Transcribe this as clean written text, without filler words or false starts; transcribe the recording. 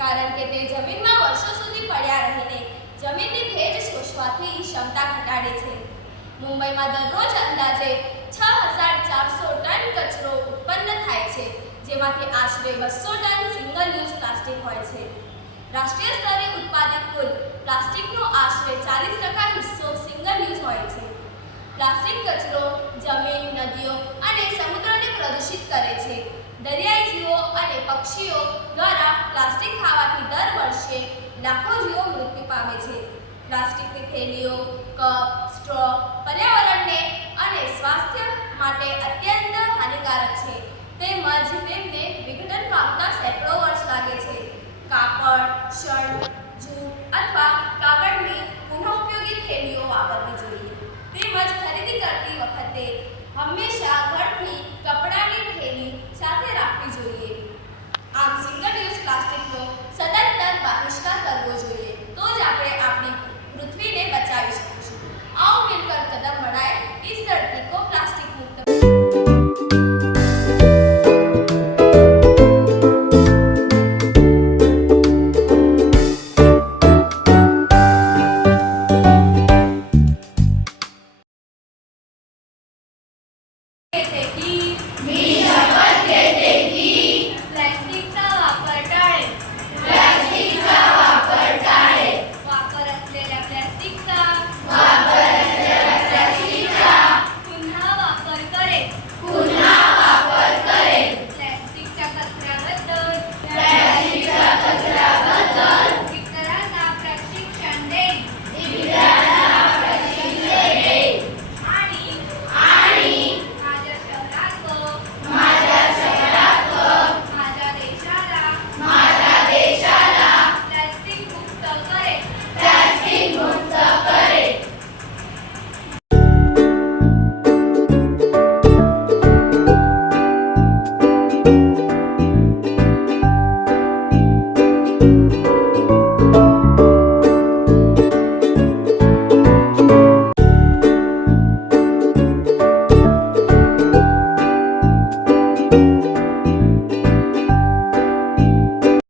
કારણ કે તે જમીનમાં વર્ષો સુધી પડ્યા રહીને જમીનની ભેજ શોષવાથી ક્ષમતા ઘટાડે છે. મુંબઈમાં દરરોજ અંદાજે 6,400 ટન કચરો ઉત્પન્ન થાય છે, જેમાંથી આશરે 200 ટન સિંગલ યુઝ પ્લાસ્ટિક હોય છે. રાષ્ટ્રીય સ્તરે ઉત્પાદિત કુલ પ્લાસ્ટિકનો આશરે 40% હિસ્સો સિંગલ યુઝ હોય છે. પ્લાસ્ટિક કચરો જમીન, નદીઓ અને સમુદ્રને પ્રદૂષિત કરે છે. દરિયાઈ જીવો અને પક્ષીઓ દ્વારા પ્લાસ્ટિક ખાવાથી દર વર્ષે લાખો જીવો મૃત્યુ પામે છે. પ્લાસ્ટિકની થેલીઓ, કપ, સ્ટ્રો પર્યાવરણને અને સ્વાસ્થ્ય માટે અત્યંત હાનિકારક છે, તેમજ તેમને વિઘટન પામતા સેંકડો વર્ષ લાગે છે. કાપડ, શણ, જૂટ અથવા કાગળની પુનઃઉપયોગી થેલીઓ વાપરવી જોઈએ. તેમજ ખરીદી કરતી વખતે હંમેશા ઘરથી કપડાની થેલી સાથે રાખવી જોઈએ. આમ સિંગલ યુઝ પ્લાસ્ટિકનો સદંતર બહિષ્કાર કરવો જોઈએ, તો જ આપણે આપણી પૃથ્વીને બચાવી શકીશું. आओ मिलकर कदम बढ़ाएं इस धरती को प्लास्टिक मुक्त पुन्हा वापर